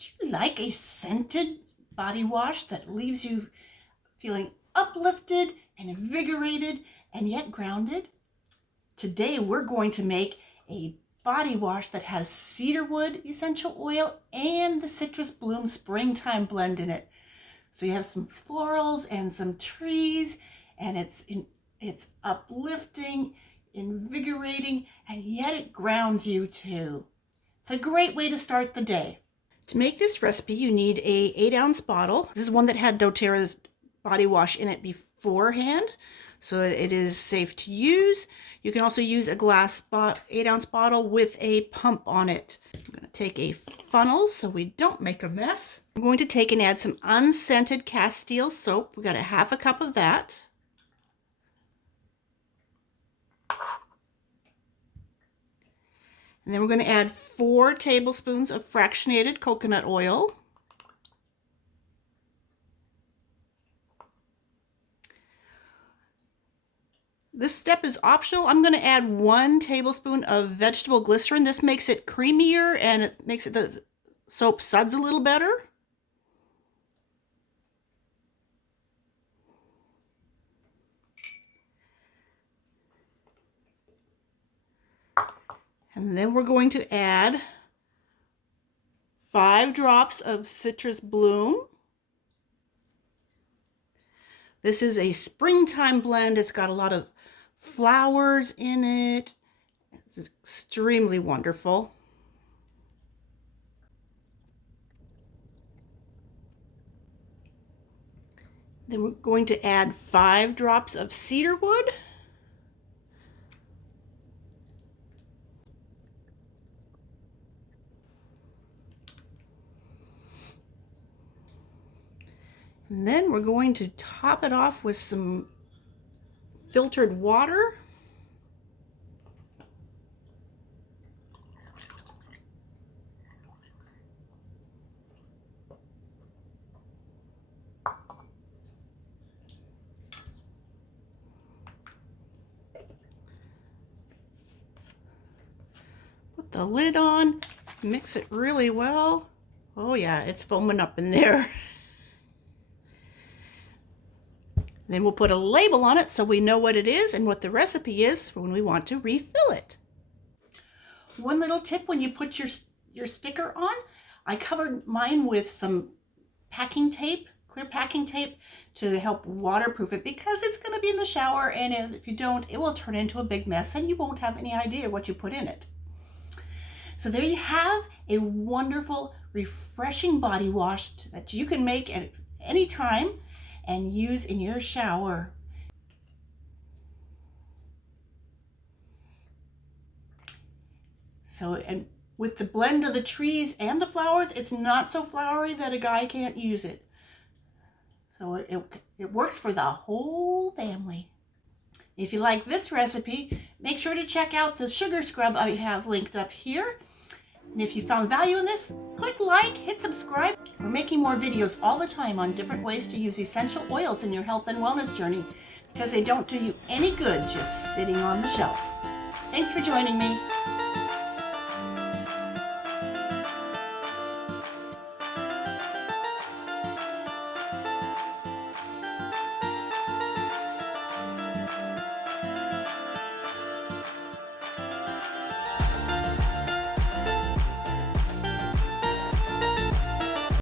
Do you like a scented body wash that leaves you feeling uplifted and invigorated and yet grounded? Today we're going to make a body wash that has cedarwood essential oil and the citrus bloom springtime blend in it. So you have some florals and some trees, and it's uplifting, invigorating, and yet it grounds you too. It's a great way to start the day. To make this recipe, you need a 8-ounce bottle. This is one that had doTERRA's body wash in it beforehand, so it is safe to use. You can also use a glass 8-ounce bottle with a pump on it. I'm going to take a funnel so we don't make a mess. I'm going to take and add some unscented castile soap. We got a half a cup of that. And then we're going to add 4 tablespoons of fractionated coconut oil. This step is optional. I'm going to add 1 tablespoon of vegetable glycerine. This makes it creamier and it makes it the soap suds a little better. And then we're going to add 5 drops of citrus bloom. This is a springtime blend. It's got a lot of flowers in it. It's extremely wonderful. Then we're going to add 5 drops of cedarwood. And then we're going to top it off with some filtered water. Put the lid on, mix it really well. Oh yeah, it's foaming up in there. Then we'll put a label on it so we know what it is and what the recipe is for when we want to refill it. One little tip when you put your sticker on, I covered mine with some packing tape, clear packing tape, to help waterproof it because it's going to be in the shower, and if you don't, it will turn into a big mess and you won't have any idea what you put in it. So there you have a wonderful, refreshing body wash that you can make at any time and use in your shower. So, and with the blend of the trees and the flowers, it's not so flowery that a guy can't use it. So it works for the whole family. If you like this recipe, make sure to check out the sugar scrub I have linked up here. And if you found value in this, click like, hit subscribe. We're making more videos all the time on different ways to use essential oils in your health and wellness journey because they don't do you any good just sitting on the shelf. Thanks for joining me.